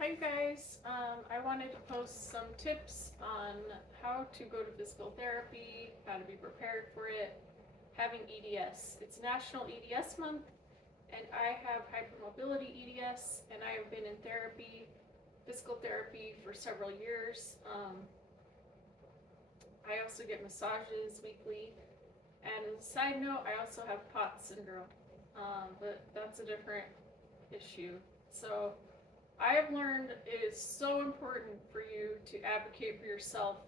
Hi guys, I wanted to post some tips on how to go to physical therapy, how to be prepared for it, having EDS. It's National EDS Month, and I have hypermobility EDS, and I have been in therapy, physical therapy, for several years. I also get massages weekly, and as a side note, I also have POTS syndrome, but that's a different issue. So I have learned it is so important for you to advocate for yourself.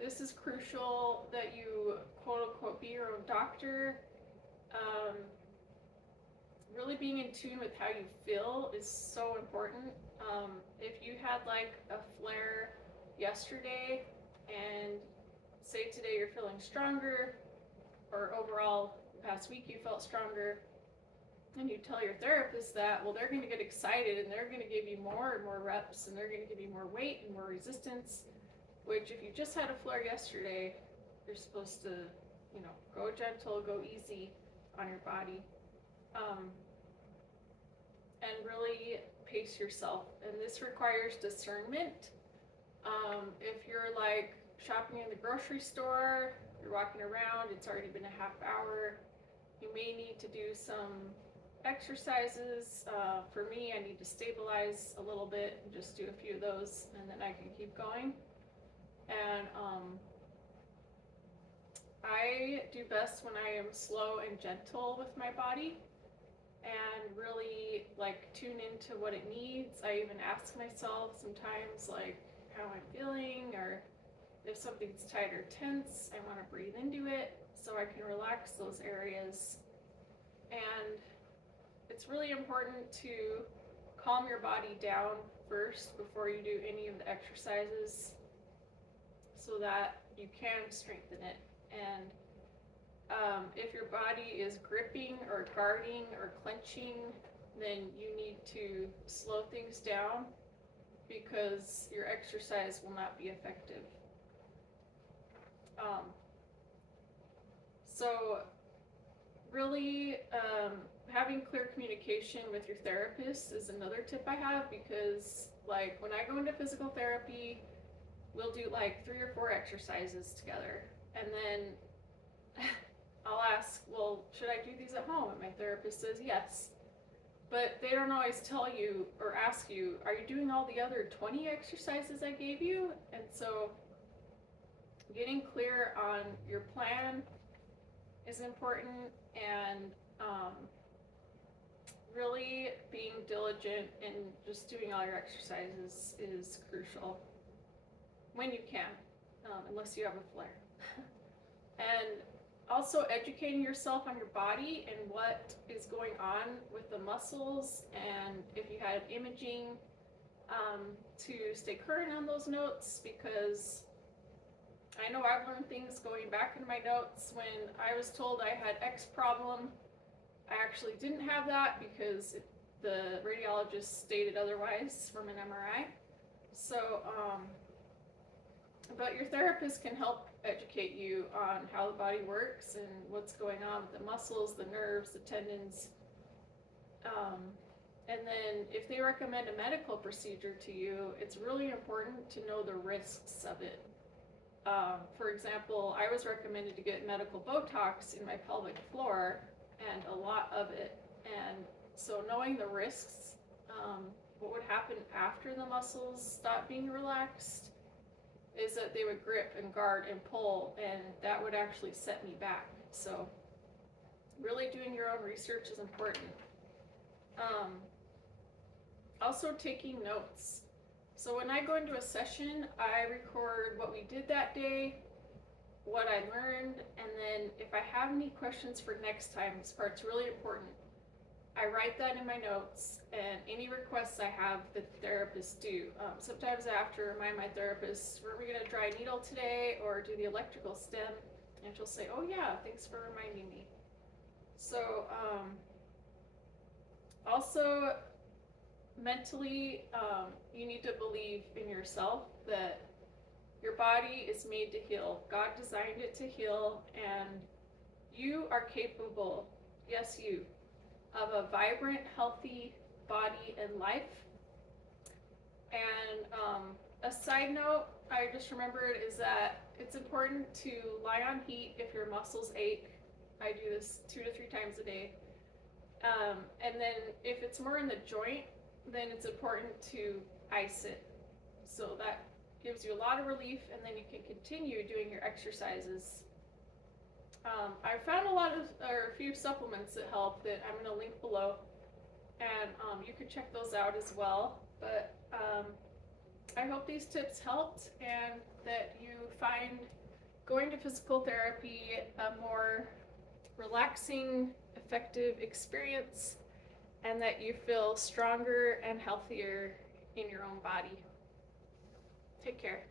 This is crucial that you quote unquote be your own doctor. Um, really being in tune with how you feel is so important. If you had like a flare yesterday and say today you're feeling stronger, or overall the past week you felt stronger, and you tell your therapist that, well, they're going to get excited and they're going to give you more and more reps and they're going to give you more weight and more resistance, which if you just had a flare yesterday, you're supposed to, go gentle, go easy on your body, um, and really pace yourself. And this requires discernment. If you're like shopping in the grocery store, you're walking around, it's already been a half hour, you may need to do some exercises. For me, I need to stabilize a little bit and just do a few of those, and then I can keep going. And I do best when I am slow and gentle with my body and really like tune into what it needs. I even ask myself sometimes like how I'm feeling, or if something's tight or tense, I want to breathe into it so I can relax those areas. And it's really important to calm your body down first before you do any of the exercises so that you can strengthen it. And if your body is gripping or guarding or clenching, then you need to slow things down because your exercise will not be effective. So really, having clear communication with your therapist is another tip I have, because like when I go into physical therapy, we'll do like 3 or 4 exercises together, and then I'll ask, well, should I do these at home? And my therapist says yes, but they don't always tell you or ask you, are you doing all the other 20 exercises I gave you? And so getting clear on your plan is important, and really being diligent in just doing all your exercises is crucial when you can, unless you have a flare. And also educating yourself on your body and what is going on with the muscles, and if you had imaging, to stay current on those notes, because I know I've learned things going back in my notes. When I was told I had X problem, I actually didn't have that because the radiologist stated otherwise from an MRI. So, but your therapist can help educate you on how the body works and what's going on with the muscles, the nerves, the tendons. And then if they recommend a medical procedure to you, it's really important to know the risks of it. For example, I was recommended to get medical Botox in my pelvic floor, and a lot of it. And so knowing the risks, what would happen after the muscles stopped being relaxed is that they would grip and guard and pull, and that would actually set me back. So really doing your own research is important. Also taking notes. So when I go into a session, I record what we did that day, what I learned, and then if I have any questions for next time, this part's really important, I write that in my notes, and any requests I have that the therapists do. Sometimes I have to remind my therapist, were we gonna dry needle today or do the electrical stem? And she'll say, oh yeah, thanks for reminding me. So also mentally, you need to believe in yourself that your body is made to heal. God designed it to heal, and you are capable, yes you, of a vibrant, healthy body and life. And a side note I just remembered is that it's important to lie on heat if your muscles ache. I do this 2 to 3 times a day. And then if it's more in the joint, then it's important to ice it. So that gives you a lot of relief, and then you can continue doing your exercises. I found a few supplements that help that I'm going to link below, and you can check those out as well. But I hope these tips helped, and that you find going to physical therapy a more relaxing, effective experience, and that you feel stronger and healthier in your own body. Take care.